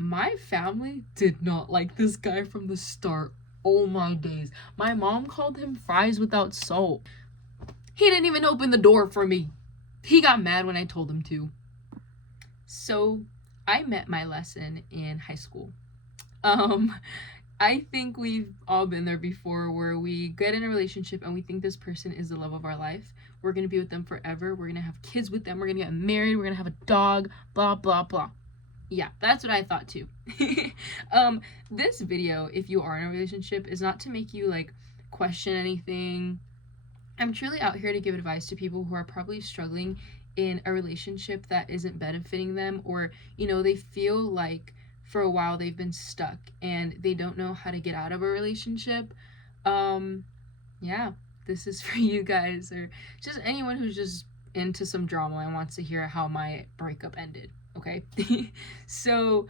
My family did not like this guy from the start. Oh my days. My mom called him fries without salt. He didn't even open the door for me. He got mad when I told him to. So I met my lesson in high school. Um, I think we've all been there before where we get in a relationship and we think this person is the love of our life. We're going to be with them forever. We're going to have kids with them. We're going to get married. We're going to have a dog, blah, blah, blah. Yeah, that's what I thought too. This video, if you are in a relationship, is not to make you like question anything. I'm truly out here to give advice to people who are probably struggling in a relationship that isn't benefiting them, or they feel like for a while they've been stuck and they don't know how to get out of a relationship. Yeah, this is for you guys, or just anyone who's just into some drama and wants to hear how my breakup ended. Okay. So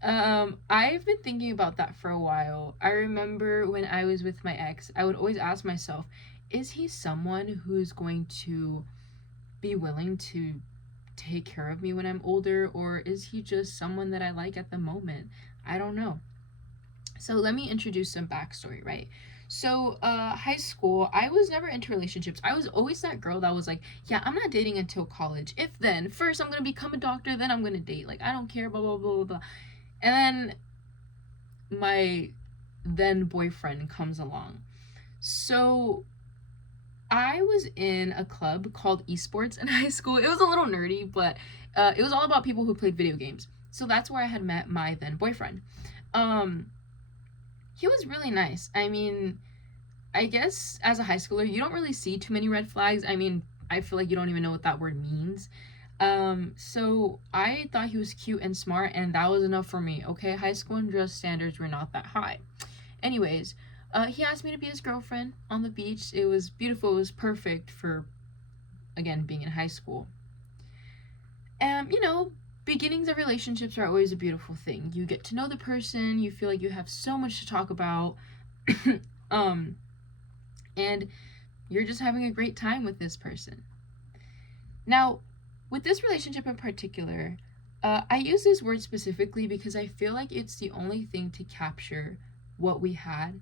I've been thinking about that for a while. I remember when I was with my ex, I would always ask myself, is he someone who's going to be willing to take care of me when I'm older, or is he just someone that I like at the moment? I don't know. So let me introduce some backstory, right? So high school, I was never into relationships. I was always that girl that was like, yeah, I'm not dating until college. If then, first I'm gonna become a doctor, then I'm gonna date. Like, I don't care, blah blah blah blah blah. And then my then boyfriend comes along. So I was in a club called esports in high school. It was a little nerdy, but it was all about people who played video games. So that's where I had met my then boyfriend. He was really nice. I mean, I guess as a high schooler, you don't really see too many red flags. I mean, I feel like you don't even know what that word means. So I thought he was cute and smart, and that was enough for me. Okay, high school and dress standards were not that high. Anyways, he asked me to be his girlfriend on the beach. It was beautiful. It was perfect for, again, being in high school. And, beginnings of relationships are always a beautiful thing. You get to know the person. You feel like you have so much to talk about. And you're just having a great time with this person. Now, with this relationship in particular, I use this word specifically because I feel like it's the only thing to capture what we had.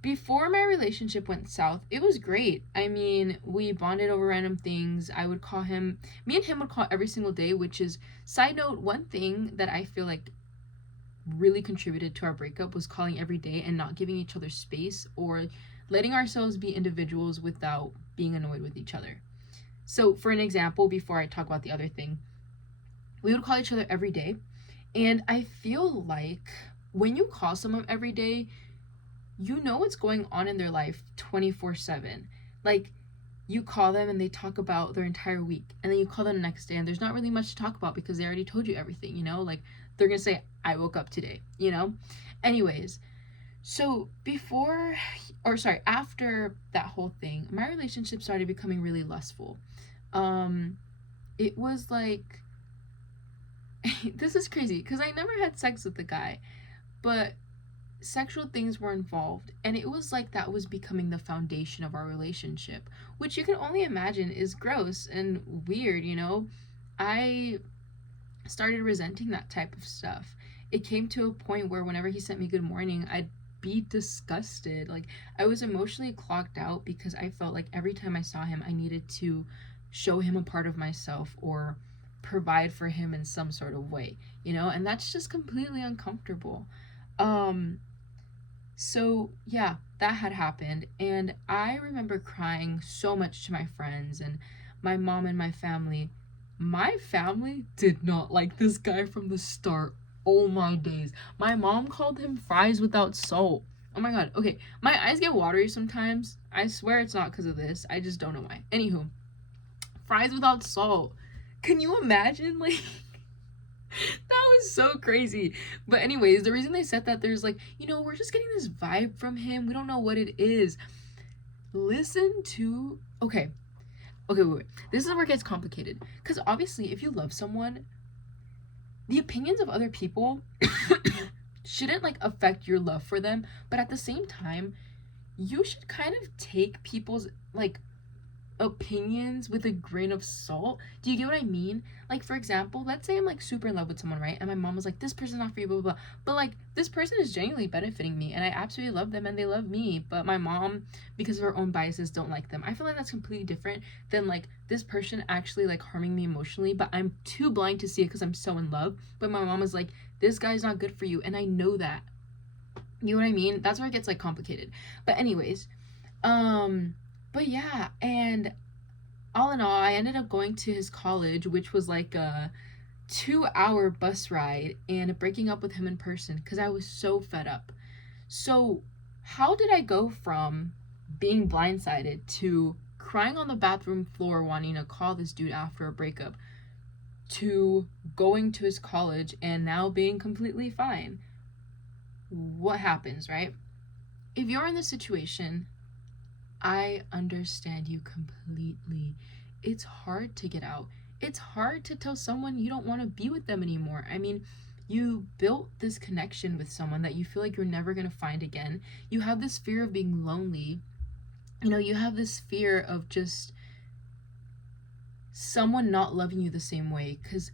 Before my relationship went south, it was great. I mean, we bonded over random things. Me and him would call every single day, which is, side note, one thing that I feel like really contributed to our breakup was calling every day and not giving each other space or letting ourselves be individuals without being annoyed with each other. So, for an example, before I talk about the other thing, we would call each other every day. And I feel like when you call someone every day, you know what's going on in their life 24/7. Like, you call them and they talk about their entire week, and then you call them the next day and there's not really much to talk about because they already told you everything, like they're gonna say, I woke up today. Anyways, so after that whole thing, my relationship started becoming really lustful. It was like this is crazy because I never had sex with the guy, but sexual things were involved, and it was like that was becoming the foundation of our relationship, which you can only imagine is gross and weird. I started resenting that type of stuff. It came to a point where whenever he sent me good morning, I'd be disgusted. Like, I was emotionally clocked out because I felt like every time I saw him, I needed to show him a part of myself or provide for him in some sort of way, and that's just completely uncomfortable. So yeah, that had happened, and I remember crying so much to my friends and my mom and my family. My family did not like this guy from the start. Oh my days. My mom called him fries without salt. Oh my god. Okay, my eyes get watery sometimes. I swear it's not because of this. I just don't know why. Anywho, fries without salt. Can you imagine? Like, that was so crazy. But anyways, the reason they said that, there's like, we're just getting this vibe from him. We don't know what it is. Listen to, okay, wait. This is where it gets complicated. Because obviously, if you love someone, the opinions of other people shouldn't like affect your love for them. But at the same time, you should kind of take people's like opinions with a grain of salt. Do you get what I mean? Like, for example, let's say I'm like super in love with someone, right? And my mom was like, this person's not for you, blah, blah, blah. But like, this person is genuinely benefiting me and I absolutely love them and they love me. But my mom, because of her own biases, don't like them. I feel like that's completely different than like this person actually like harming me emotionally, but I'm too blind to see it because I'm so in love. But my mom is like, this guy's not good for you. And I know that. You know what I mean? That's where it gets like complicated. But anyways, but yeah, and all in all, I ended up going to his college, which was like a 2-hour bus ride, and breaking up with him in person because I was so fed up. So, how did I go from being blindsided to crying on the bathroom floor wanting to call this dude after a breakup to going to his college and now being completely fine? What happens, right? If you're in this situation, I understand you completely. It's hard to get out. It's hard to tell someone you don't want to be with them anymore. I mean, you built this connection with someone that you feel like you're never going to find again. You have this fear of being lonely. You know, you have this fear of just someone not loving you the same way because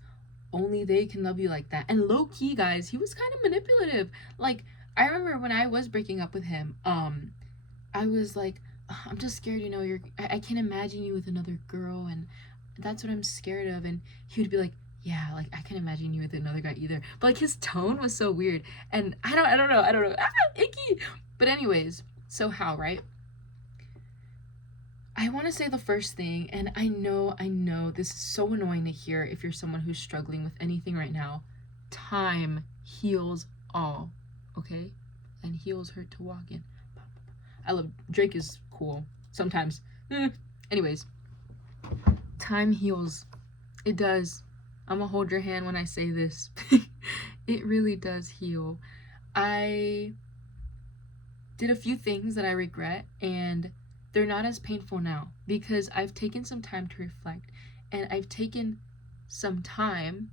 only they can love you like that. And low key, guys, he was kind of manipulative. Like, I remember when I was breaking up with him, I was like, I'm just scared, you know, I can't imagine you with another girl, and that's what I'm scared of. And he would be like, yeah, like I can't imagine you with another guy either. But like his tone was so weird, and I don't know. Icky. But anyways, so how, right? I want to say the first thing, and I know this is so annoying to hear if you're someone who's struggling with anything right now. Time heals all, okay? And heels hurt to walk in. I love Drake is cool sometimes. Anyways, time heals. It does. I'm gonna hold your hand when I say this. It really does heal. I did a few things that I regret, and they're not as painful now because I've taken some time to reflect, and I've taken some time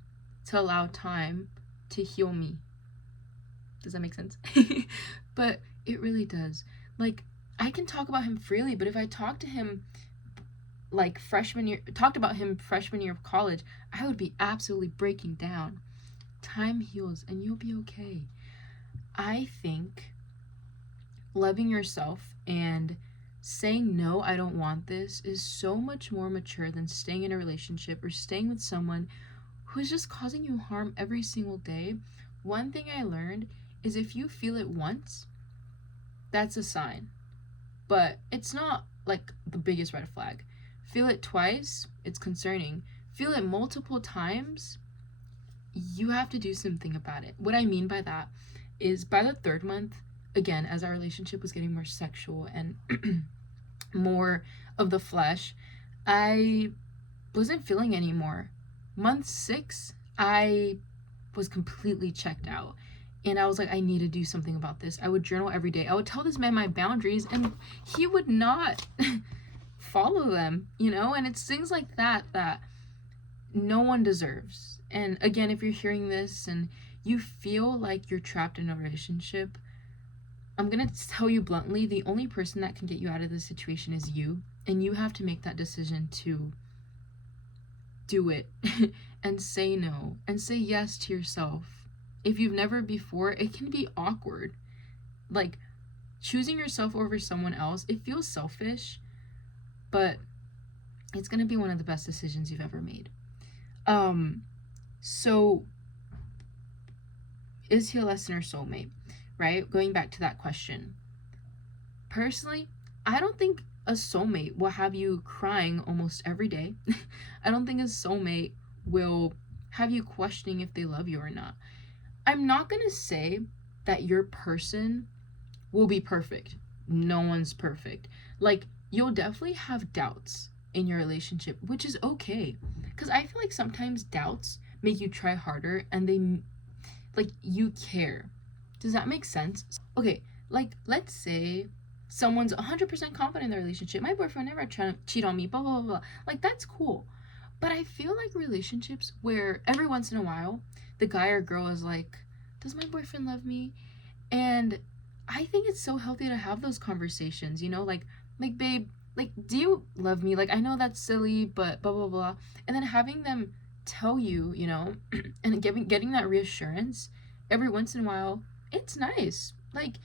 to allow time to heal me. Does that make sense? But it really does. Like, I can talk about him freely, but if I talked about him freshman year of college, I would be absolutely breaking down. Time heals and you'll be okay. I think loving yourself and saying no, I don't want this, is so much more mature than staying in a relationship or staying with someone who's just causing you harm every single day. One thing I learned is if you feel it once, that's a sign. But it's not like the biggest red flag. Feel it twice, it's concerning. Feel it multiple times, you have to do something about it. What I mean by that is by the 3rd month, again, as our relationship was getting more sexual and more of the flesh, I wasn't feeling anymore. Month 6, I was completely checked out. And I was like, I need to do something about this. I would journal every day. I would tell this man my boundaries, and he would not follow them, you know? And it's things like that that no one deserves. And again, if you're hearing this and you feel like you're trapped in a relationship, I'm going to tell you bluntly, the only person that can get you out of this situation is you. And you have to make that decision to do it and say no and say yes to yourself. If you've never before, it can be awkward. Like, choosing yourself over someone else, it feels selfish, but it's going to be one of the best decisions you've ever made. So, is he a lesson or soulmate, right? Going back to that question. Personally, I don't think a soulmate will have you crying almost every day. I don't think a soulmate will have you questioning if they love you or not. I'm not going to say that your person will be perfect. No one's perfect. Like, you'll definitely have doubts in your relationship, which is okay. Because I feel like sometimes doubts make you try harder and you care. Does that make sense? Okay, like, let's say someone's 100% confident in their relationship. My boyfriend never tried to cheat on me, blah, blah, blah, blah. Like, that's cool. But I feel like relationships where every once in a while, the guy or girl is like, does my boyfriend love me? And I think it's so healthy to have those conversations, you know, like, babe, like, do you love me? Like, I know that's silly, but blah blah blah. And then having them tell you, you know, and getting that reassurance every once in a while, it's nice. Like,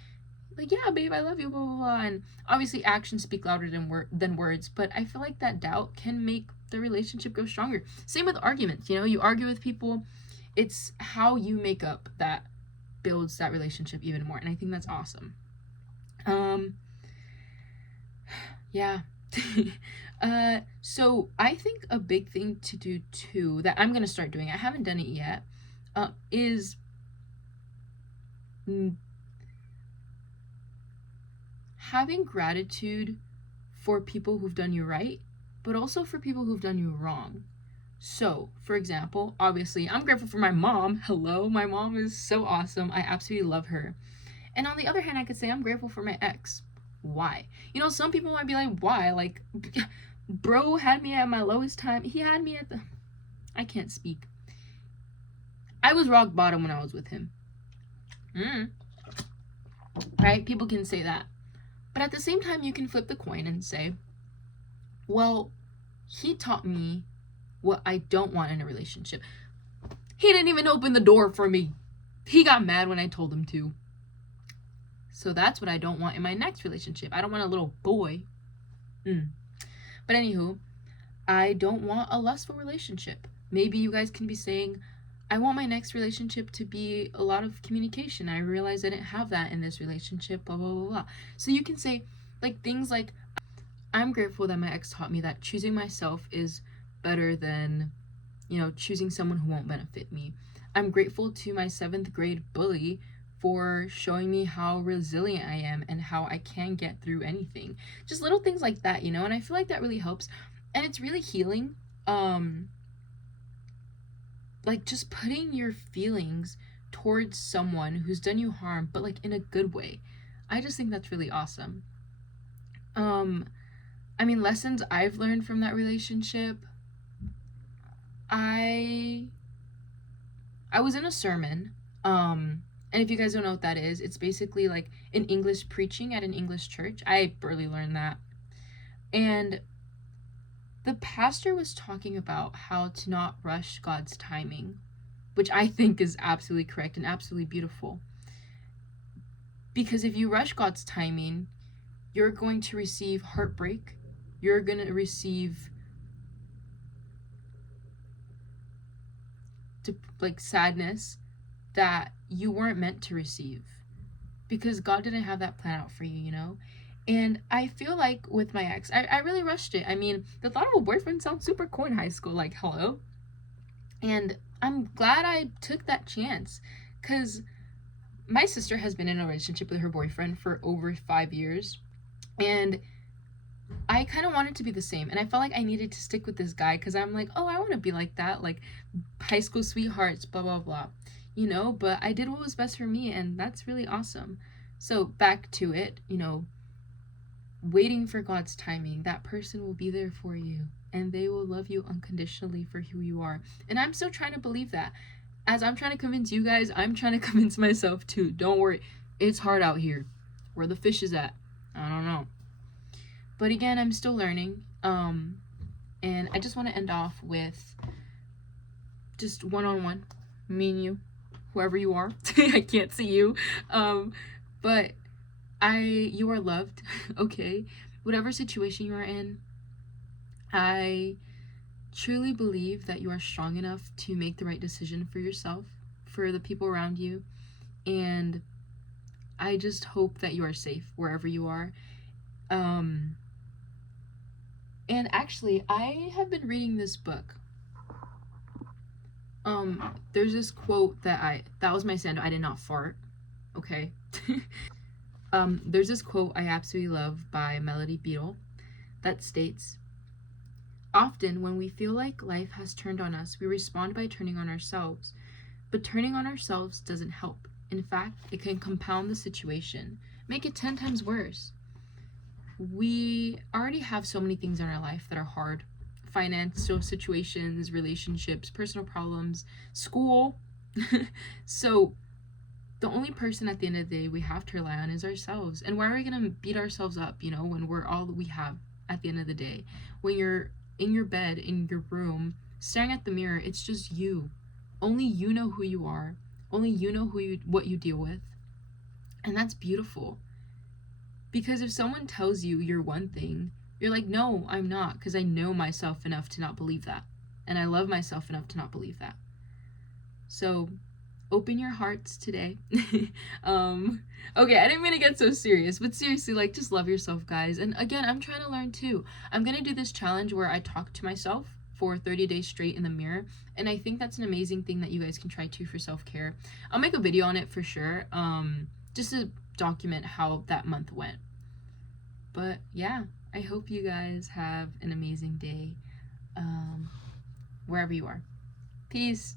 yeah, babe, I love you, blah blah blah. And obviously actions speak louder than words, but I feel like that doubt can make the relationship go stronger. Same with arguments, you know, you argue with people, it's how you make up that builds that relationship even more. And I think that's awesome. Um yeah. So I think a big thing to do too that I'm gonna start doing, I haven't done it yet, is having gratitude for people who've done you right, but also for people who've done you wrong. So, for example, obviously, I'm grateful for my mom. Hello, my mom is so awesome. I absolutely love her. And on the other hand, I could say I'm grateful for my ex. Why? You know, some people might be like, why? Like, bro had me at my lowest time. He had me at the. I can't speak. I was rock bottom when I was with him. Right? People can say that. But at the same time, you can flip the coin and say, well, he taught me what I don't want in a relationship. He didn't even open the door for me. He got mad when I told him to. So that's what I don't want in my next relationship. I don't want a little boy. But anywho, I don't want a lustful relationship. Maybe you guys can be saying, I want my next relationship to be a lot of communication. I realized I didn't have that in this relationship, blah, blah, blah, blah. So you can say, like, things like, I'm grateful that my ex taught me that choosing myself is better than, you know, choosing someone who won't benefit me. I'm grateful to my 7th grade bully for showing me how resilient I am and how I can get through anything. Just little things like that, you know, and I feel like that really helps. And it's really healing. Like, just putting your feelings towards someone who's done you harm, but like in a good way. I just think that's really awesome. I mean, lessons I've learned from that relationship. I was in a sermon. And if you guys don't know what that is, it's basically like an English preaching at an English church. I barely learned that. And the pastor was talking about how to not rush God's timing, which I think is absolutely correct and absolutely beautiful. Because if you rush God's timing, you're going to receive heartbreak. You're going to receive like sadness that you weren't meant to receive, because God didn't have that plan out for you, you know? And I feel like with my ex, I really rushed it. I mean, the thought of a boyfriend sounds super cool in high school, like, hello. And I'm glad I took that chance, because my sister has been in a relationship with her boyfriend for over 5 years, and I kind of wanted to be the same. And I felt like I needed to stick with this guy because I'm like, oh, I want to be like that, like high school sweethearts, blah, blah, blah, you know? But I did what was best for me, and that's really awesome. So back to it, you know, waiting for God's timing. That person will be there for you, and they will love you unconditionally for who you are. And I'm still trying to believe that. As I'm trying to convince you guys, I'm trying to convince myself too. Don't worry. It's hard out here. Where the fish is at, I don't know. But again, I'm still learning. And I just want to end off with just one-on-one, me and you, whoever you are. I can't see you. But you are loved, okay? Whatever situation you are in, I truly believe that you are strong enough to make the right decision for yourself, for the people around you, and I just hope that you are safe wherever you are. And actually, I have been reading this book. There's this quote that was my sando, I did not fart, okay? There's this quote I absolutely love by Melody Beadle that states, often when we feel like life has turned on us, we respond by turning on ourselves. But turning on ourselves doesn't help. In fact, it can compound the situation, make it 10 times worse. We already have so many things in our life that are hard. Financial situations, relationships, personal problems, school. So the only person at the end of the day we have to rely on is ourselves. And why are we going to beat ourselves up, you know, when we're all that we have? at the end of the day. When you're in your bed, in your room, staring at the mirror, it's just you. Only you know who you are. Only you know what you deal with. And that's beautiful. Because if someone tells you you're one thing, you're like, no, I'm not, because I know myself enough to not believe that. And I love myself enough to not believe that. So open your hearts today. Okay, I didn't mean to get so serious, but seriously, like, just love yourself, guys. And again, I'm trying to learn too. I'm gonna do this challenge where I talk to myself for 30 days straight in the mirror, and I think that's an amazing thing that you guys can try too for self-care. I'll make a video on it for sure, just to document how that month went. But yeah, I hope you guys have an amazing day, wherever you are. Peace.